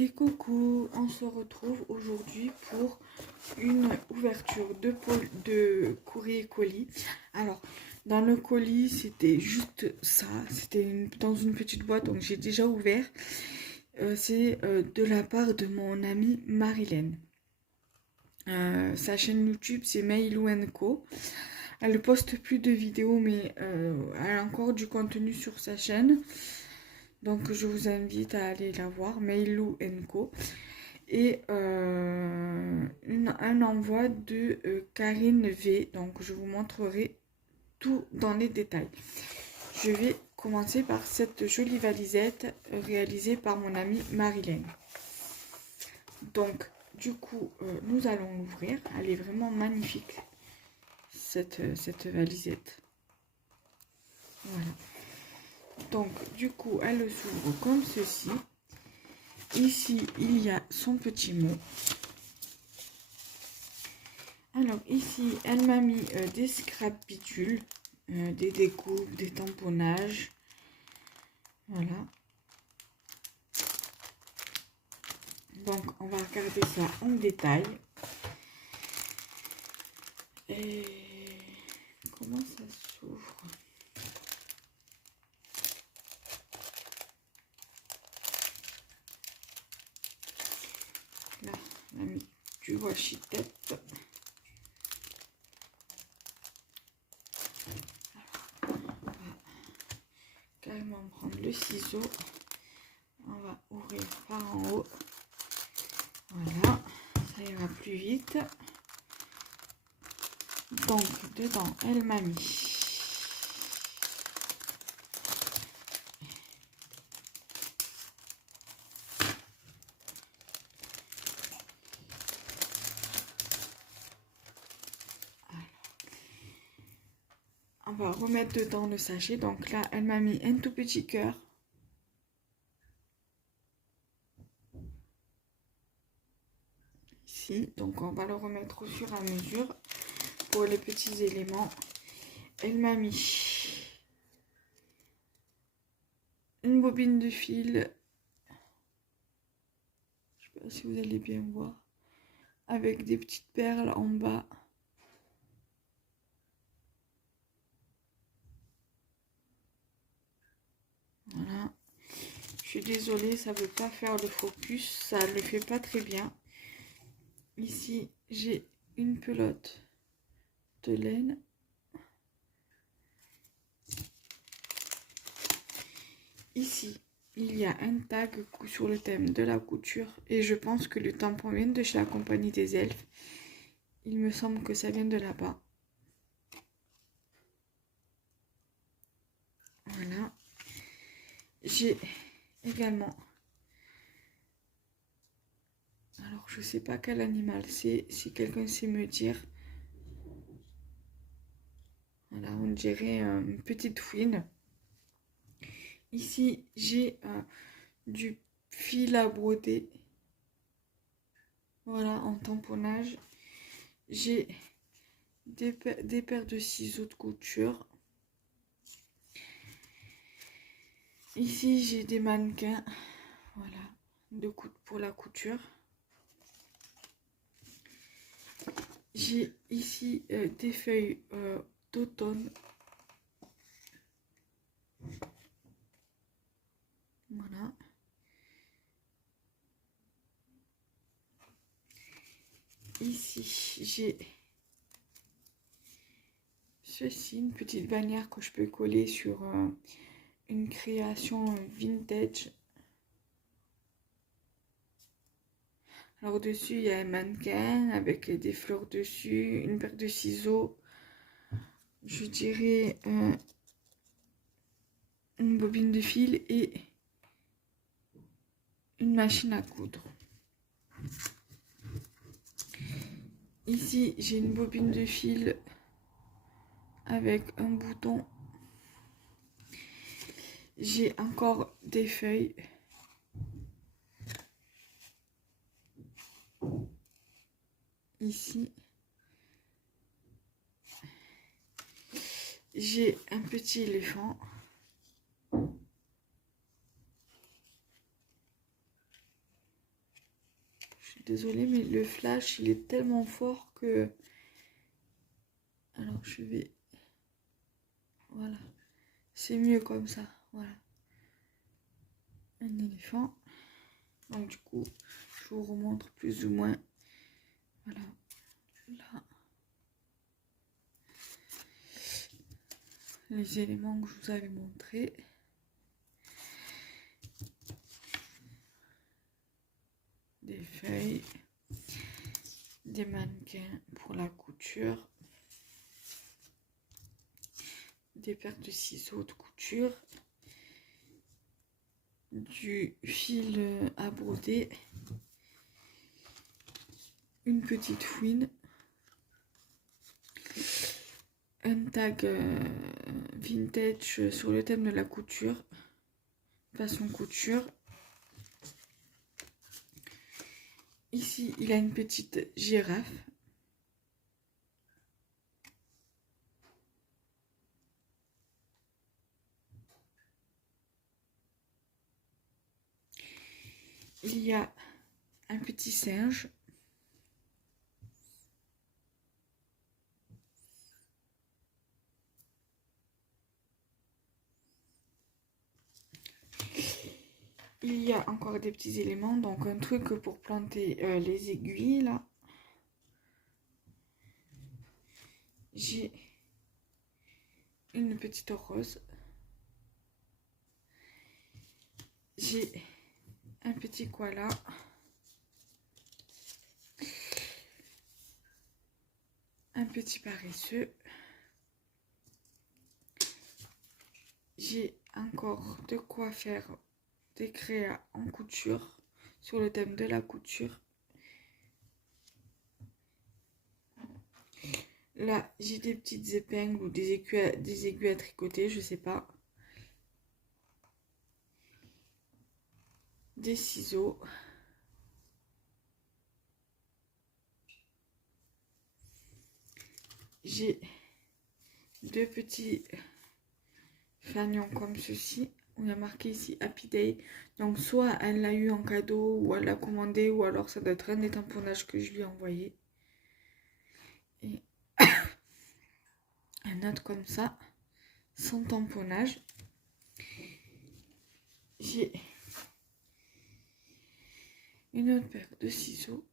Et coucou, on se retrouve aujourd'hui pour une ouverture de courrier colis. Alors, dans le colis, c'était juste ça, c'était dans une petite boîte, donc j'ai déjà ouvert. C'est de la part de mon amie Marilyn. Sa chaîne YouTube, c'est Mailou & Co. Elle ne poste plus de vidéos, mais elle a encore du contenu sur sa chaîne. Donc je vous invite à aller la voir, Mailou & Co. Et un envoi de Karine V. Donc je vous montrerai tout dans les détails. Je vais commencer par cette jolie valisette réalisée par mon amie Marilyn. Donc du coup nous allons l'ouvrir. Elle est vraiment magnifique, cette valisette. Voilà. Donc du coup elle s'ouvre comme ceci. Ici il y a son petit mot. Alors ici elle m'a mis des scrap bitules, des découpes, des tamponnages. Voilà. Donc on va regarder ça en détail. Et comment ça s'ouvre? Là, on a mis du washi tape. On va carrément prendre le ciseau. On va ouvrir par en haut. Voilà, ça ira plus vite. Donc dedans, elle m'a mis on va remettre dedans le sachet. Donc là, elle m'a mis un tout petit cœur. Ici, donc on va le remettre au fur et à mesure pour les petits éléments. Elle m'a mis une bobine de fil. Je sais pas si vous allez bien voir. Avec des petites perles en bas. Voilà. Je suis désolée, ça ne veut pas faire le focus. Ça ne le fait pas très bien. Ici, j'ai une pelote de laine. Ici, il y a un tag sur le thème de la couture. Et je pense que le tampon vient de chez la compagnie des elfes. Il me semble que ça vient de là-bas. Voilà. J'ai également... Alors, je sais pas quel animal c'est. Si quelqu'un sait me dire... Voilà, on dirait une petite fouine. Ici, j'ai du fil à broder. Voilà, en tamponnage. J'ai des paires de ciseaux de couture. Ici, j'ai des mannequins. Voilà, pour la couture. J'ai ici des feuilles d'automne. Voilà. Ici, j'ai ceci, une petite bannière que je peux coller sur une création vintage. Alors dessus, il y a un mannequin avec des fleurs dessus, une paire de ciseaux. Je dirais une bobine de fil et une machine à coudre. Ici, j'ai une bobine de fil avec un bouton. J'ai encore des feuilles. Ici, j'ai un petit éléphant. désolée, mais le flash, il est tellement fort que... Alors, je vais... Voilà. C'est mieux comme ça. Voilà. Un éléphant. Donc, du coup, je vous remontre plus ou moins. Voilà. Là. Les éléments que je vous avais montrés. Des feuilles. Des mannequins pour la couture. Des paires de ciseaux de couture. Du fil à broder. Une petite fouine. Un tag vintage sur le thème de la couture. Façon couture. Ici, il a une petite girafe. Il y a un petit singe. Il y a encore des petits éléments, donc un truc pour planter les aiguilles là. J'ai une petite rose. J'ai un petit koala. Un petit paresseux. J'ai encore de quoi faire des créas en couture sur le thème de la couture. Là, j'ai des petites épingles ou des aiguilles à tricoter, je sais pas. Des ciseaux. J'ai deux petits fanions comme ceci. On a marqué ici Happy Day. Donc soit elle l'a eu en cadeau ou elle l'a commandé ou alors ça doit être un des tamponnages que je lui ai envoyé. Et un autre comme ça, sans tamponnage. J'ai une autre paire de ciseaux.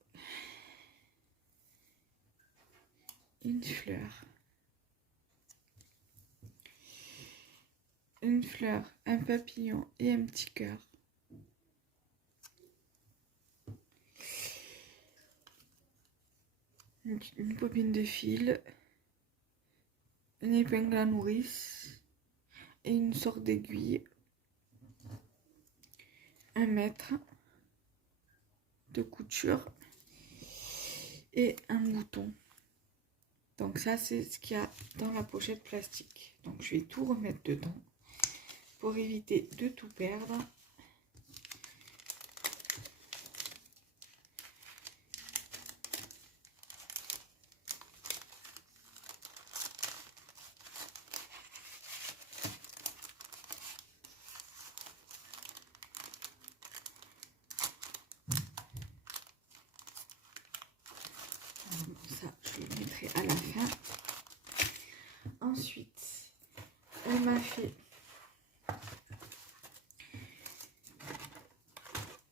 Une fleur. Une fleur, un papillon et un petit cœur. Une bobine de fil. Une épingle à nourrice. Et une sorte d'aiguille. 1 mètre de couture. Et un bouton. Donc ça, c'est ce qu'il y a dans la pochette plastique. Donc je vais tout remettre dedans pour éviter de tout perdre. Ça, je le mettrai à la fin. Ensuite, elle m'a fait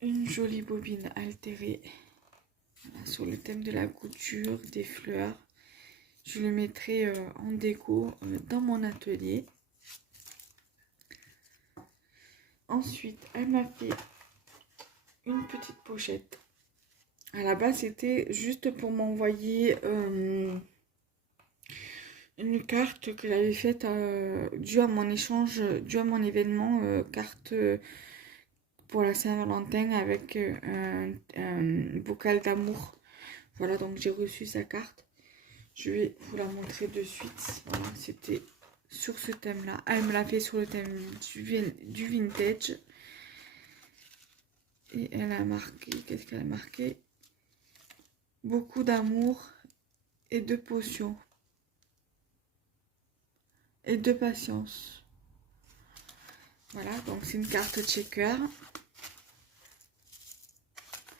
une jolie bobine altérée. Voilà, sur le thème de la couture, des fleurs. Je le mettrai en déco dans mon atelier. Ensuite, elle m'a fait une petite pochette. À la base, c'était juste pour m'envoyer une carte que j'avais faite due à mon échange, due à mon événement, carte pour la Saint-Valentin avec un bocal d'amour. Voilà, donc j'ai reçu sa carte. Je vais vous la montrer de suite. Voilà, c'était sur ce thème-là. Elle me l'a fait sur le thème du vintage. Et elle a marqué, qu'est-ce qu'elle a marqué? Beaucoup d'amour et de potions. Et de patience. Voilà, donc c'est une carte checker.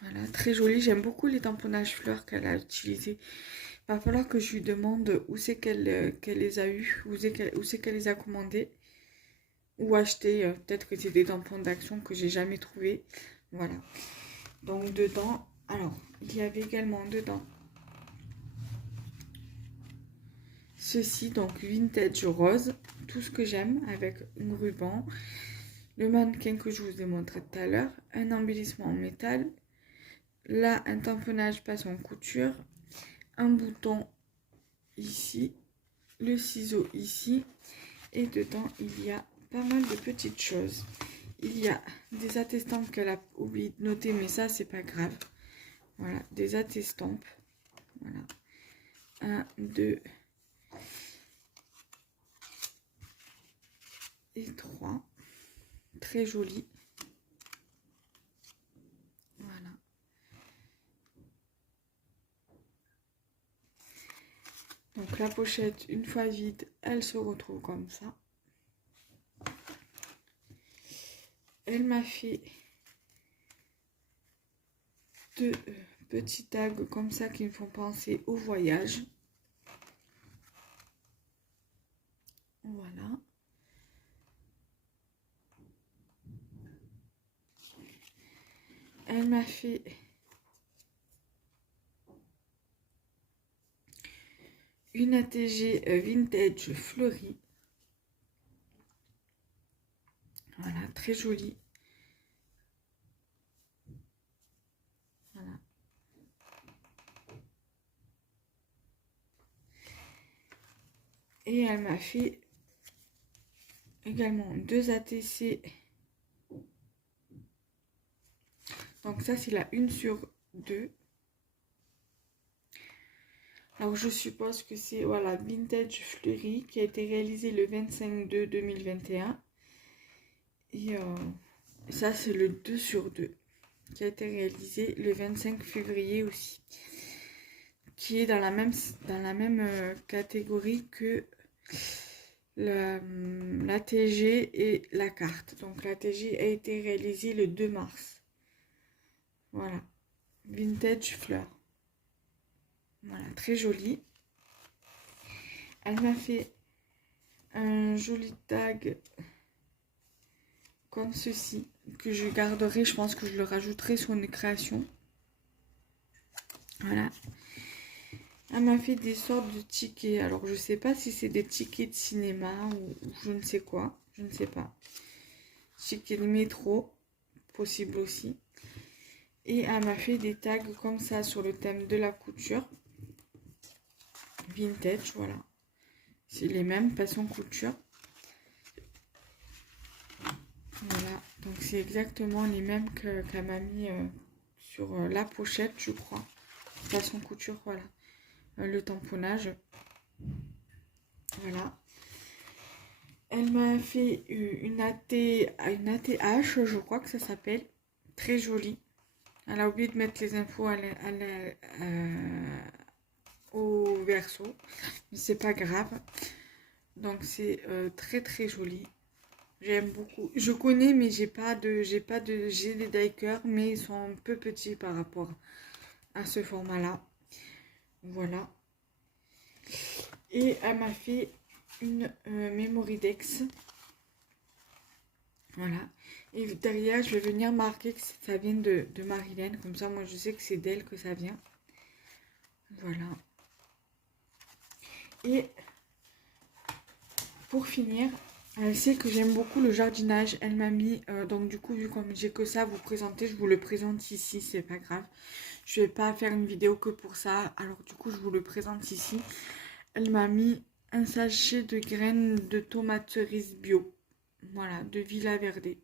Voilà, très joli. J'aime beaucoup les tamponnages fleurs qu'elle a utilisés. Il va falloir que je lui demande où c'est qu'elle les a eus, où c'est qu'elle les a commandés ou achetés. Peut-être que c'est des tampons d'Action que j'ai jamais trouvés. Voilà. Donc dedans, alors, il y avait également dedans ceci, donc vintage rose, tout ce que j'aime avec un ruban, le mannequin que je vous ai montré tout à l'heure, un embellissement en métal, là un tamponnage passion couture, un bouton ici, le ciseau ici, et dedans il y a pas mal de petites choses. Il y a des attestampes qu'elle a oublié de noter, mais ça c'est pas grave. Voilà, des attestampes. Voilà. 1, 2 et 3. Très joli. Voilà. Donc la pochette, une fois vide, elle se retrouve comme ça. Elle m'a fait deux petits tags comme ça qui me font penser au voyage. Voilà. Elle m'a fait une ATG vintage fleurie. Voilà, très jolie. Voilà. Et elle m'a fait également deux ATC. Donc ça, c'est la 1/2. Alors je suppose que c'est voilà, vintage fleurie qui a été réalisé le 25/2/2021. Et ça, c'est le 2/2 qui a été réalisé le 25 février aussi. Qui est dans la même catégorie que la TG et la carte. Donc la TG a été réalisée le 2 mars. Voilà. Vintage fleur. Voilà, très joli. Elle m'a fait un joli tag comme ceci que je garderai. Je pense que je le rajouterai sur une création. Voilà. Elle m'a fait des sortes de tickets. Alors je sais pas si c'est des tickets de cinéma ou je ne sais quoi. Je ne sais pas. Tickets de métro. Possible aussi. Et elle m'a fait des tags comme ça sur le thème de la couture. Vintage, voilà. C'est les mêmes, passion couture. Voilà, donc c'est exactement les mêmes qu'elle m'a mis sur la pochette, je crois. Passion couture, voilà. Le tamponnage. Voilà. Elle m'a fait une ATH, je crois que ça s'appelle. Très jolie. Elle a oublié de mettre les infos au verso. Mais c'est pas grave. Donc c'est très très joli. J'aime beaucoup. Je connais, mais j'ai des Daiker, mais ils sont un peu petits par rapport à ce format-là. Voilà. Et elle m'a fait une Memory-Dex. Voilà. Et derrière, je vais venir marquer que ça vient de Marilyn. Comme ça, moi, je sais que c'est d'elle que ça vient. Voilà. Et pour finir, elle sait que j'aime beaucoup le jardinage. Elle m'a mis, donc du coup, vu comme j'ai que ça à vous présenter, je vous le présente ici, c'est pas grave. Je vais pas faire une vidéo que pour ça, alors du coup, je vous le présente ici. Elle m'a mis un sachet de graines de tomates cerises bio, voilà, de Villa Verde.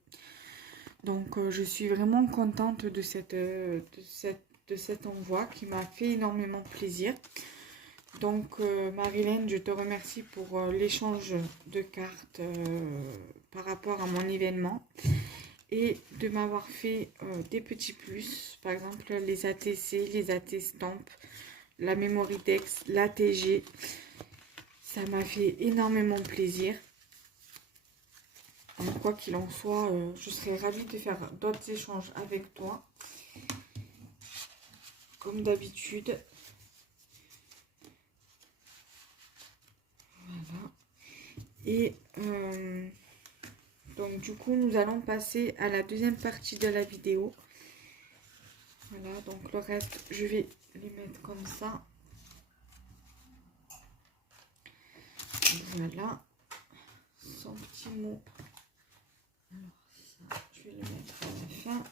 Donc, je suis vraiment contente de cet envoi qui m'a fait énormément plaisir. Donc Marilyn, je te remercie pour l'échange de cartes par rapport à mon événement et de m'avoir fait des petits plus, par exemple les ATC, les AT-Stamp, la Memory-Dex, l'ATG. Ça m'a fait énormément plaisir. Donc, quoi qu'il en soit, je serais ravie de faire d'autres échanges avec toi. comme d'habitude. Voilà. Et donc du coup, nous allons passer à la deuxième partie de la vidéo. Voilà, donc le reste, je vais les mettre comme ça. Voilà, son petit mot. Alors ça, je vais le mettre à la fin.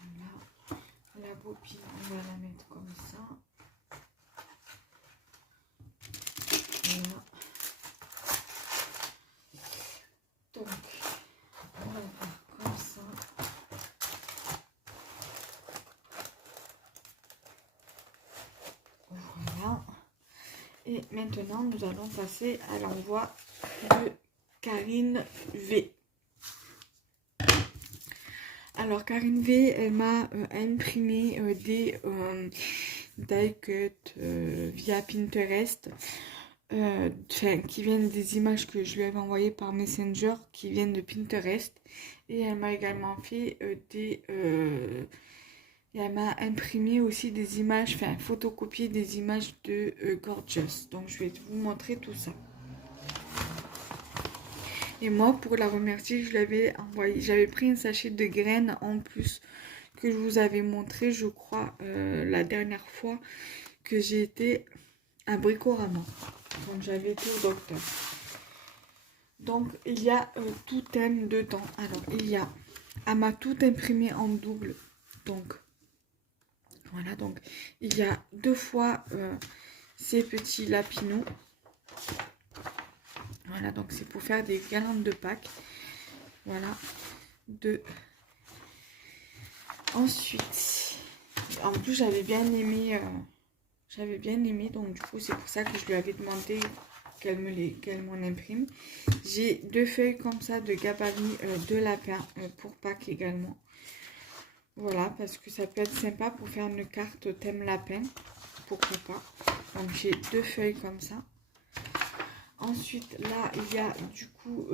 Voilà, la bobine, on va la mettre comme ça. Voilà. Donc, on va faire comme ça. Voilà. Et maintenant, nous allons passer à l'envoi de Karine V. Alors, Karine V, elle m'a imprimé des die cut via Pinterest. Qui viennent des images que je lui avais envoyées par Messenger, qui viennent de Pinterest. Et elle m'a également fait et elle m'a imprimé aussi des images, enfin photocopié des images de Gorgeous. Donc je vais vous montrer tout ça. Et moi, pour la remercier, je lui avais envoyé, j'avais pris un sachet de graines en plus que je vous avais montré, je crois, la dernière fois que j'ai été à Bricorama, quand j'avais été au docteur. Donc, il y a tout thème dedans. Alors, il y a, elle m'a tout imprimé en double. Donc, voilà, donc, il y a 2 fois ces petits lapinous. Voilà, donc c'est pour faire des guirlandes de Pâques. Voilà, Ensuite, en plus, j'avais bien aimé, donc du coup, c'est pour ça que je lui avais demandé qu'elle m'en imprime. J'ai 2 feuilles comme ça de gabarit de lapin pour Pâques également. Voilà, parce que ça peut être sympa pour faire une carte thème lapin, pourquoi pas. Donc j'ai 2 feuilles comme ça. Ensuite, là, il y a du coup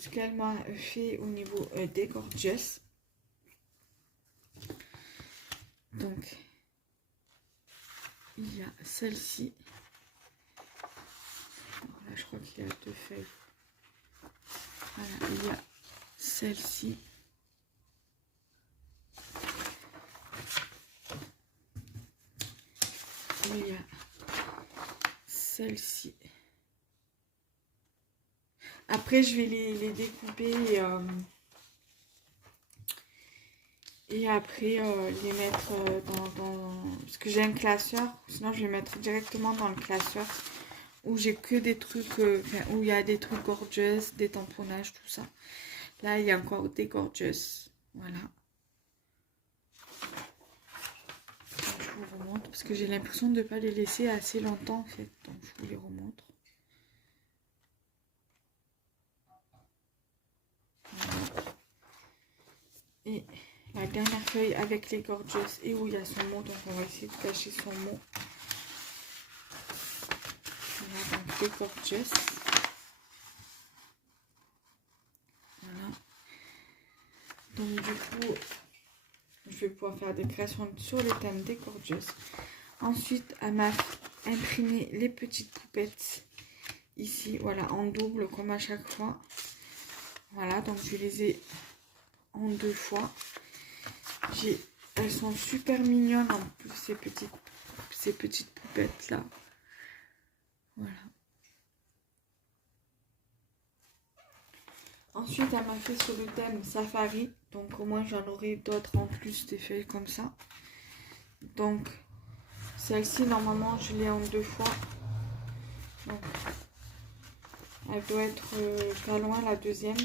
ce qu'elle m'a fait au niveau des Gorgeous. Donc, il y a celle-ci. Là, je crois qu'il y a 2 feuilles. Voilà, il y a celle-ci. Il y a celle-ci. Après, je vais les découper et après les mettre dans... Parce que j'ai un classeur, sinon je vais mettre directement dans le classeur où j'ai que des trucs, où il y a des trucs gorgeous, des tamponnages, tout ça. Là, il y a encore des gorgeous. Voilà. Je vous remontre parce que j'ai l'impression de ne pas les laisser assez longtemps en fait. Donc, je vous les remontre. Voilà. Et la dernière feuille avec les gorgeous et où il y a son mot. Donc, on va essayer de cacher son mot. Voilà, donc les gorgeous. Voilà. Donc, du coup, je vais pouvoir faire des créations sur le thème des gorgeous. Ensuite, elle m'a imprimé les petites poupettes ici, voilà, en double comme à chaque fois. Voilà, donc je les ai en 2 fois. Elles sont super mignonnes en plus, ces petites poupettes là. Voilà. Ensuite, elle m'a fait sur le thème safari. Donc au moins j'en aurai d'autres en plus, des feuilles comme ça. Donc celle-ci, normalement, je l'ai en 2 fois. Donc, elle doit être pas loin la deuxième.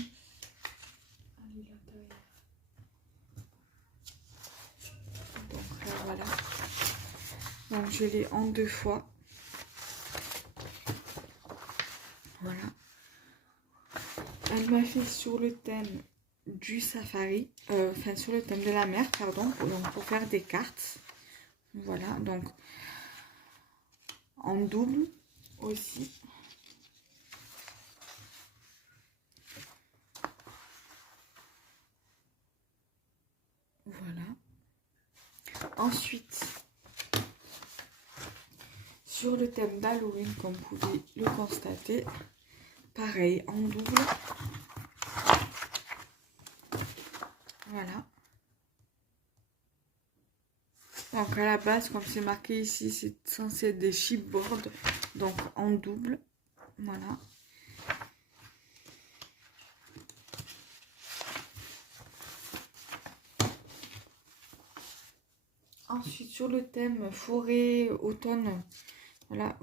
Donc là, voilà. Donc je l'ai en 2 fois. Voilà. Elle m'a fait sur le thème du safari, enfin sur le thème de la mer, pardon, pour faire des cartes. Voilà, donc en double aussi. Voilà. Ensuite, sur le thème d'Halloween, comme vous pouvez le constater, pareil, en double. Voilà. Donc à la base, comme c'est marqué ici, c'est censé être des chipboards, donc en double. Voilà. Ensuite, sur le thème forêt, automne, voilà,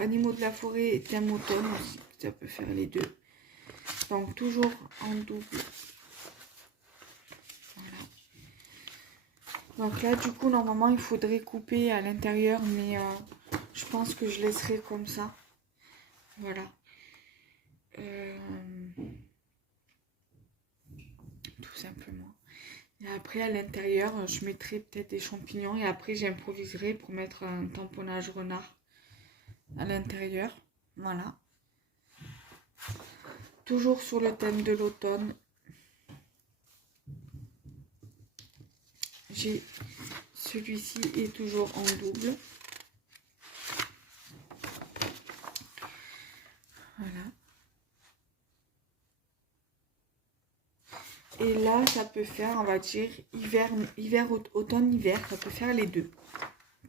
animaux de la forêt et thème automne aussi, ça peut faire les deux. Donc toujours en double. Voilà. Donc là, du coup, normalement, il faudrait couper à l'intérieur, mais je pense que je laisserai comme ça. Voilà. Tout simplement. Et après, à l'intérieur, je mettrai peut-être des champignons et après, j'improviserai pour mettre un tamponnage renard à l'intérieur. Voilà. Toujours sur le thème de l'automne. J'ai celui-ci est toujours en double. Voilà. Et là, ça peut faire, on va dire, automne, hiver, ça peut faire les deux.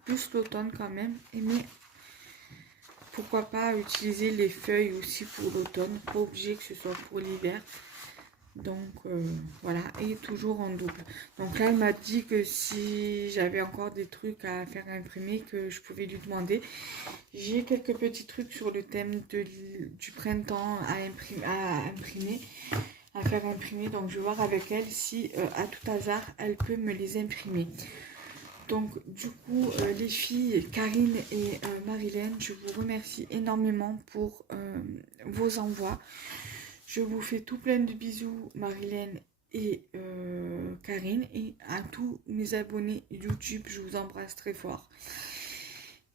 Plus l'automne quand même, mais pourquoi pas utiliser les feuilles aussi pour l'automne, pas obligé que ce soit pour l'hiver. Donc voilà, et toujours en double. Donc là, elle m'a dit que si j'avais encore des trucs à faire imprimer, que je pouvais lui demander. J'ai quelques petits trucs sur le thème du printemps à imprimer, à faire imprimer. Donc je vais voir avec elle si à tout hasard, elle peut me les imprimer. Donc du coup, les filles, Karine et Marilène, je vous remercie énormément pour vos envois. Je vous fais tout plein de bisous, Marilène et Karine. Et à tous mes abonnés YouTube, je vous embrasse très fort.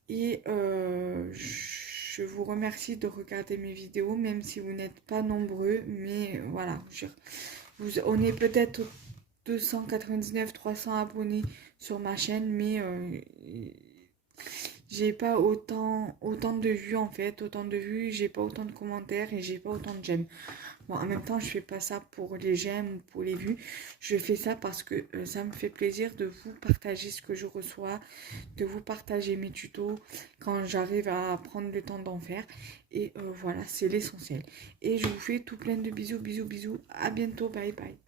Et je vous remercie de regarder mes vidéos, même si vous n'êtes pas nombreux. Mais voilà, on est peut-être 299, 300 abonnés sur ma chaîne, mais j'ai pas autant de vues en fait, j'ai pas autant de commentaires et j'ai pas autant de j'aime. Bon, en même temps, je fais pas ça pour les j'aime ou pour les vues. Je fais ça parce que ça me fait plaisir de vous partager ce que je reçois, de vous partager mes tutos quand j'arrive à prendre le temps d'en faire. Et voilà, c'est l'essentiel. Et je vous fais tout plein de bisous, bisous, bisous. À bientôt, bye bye.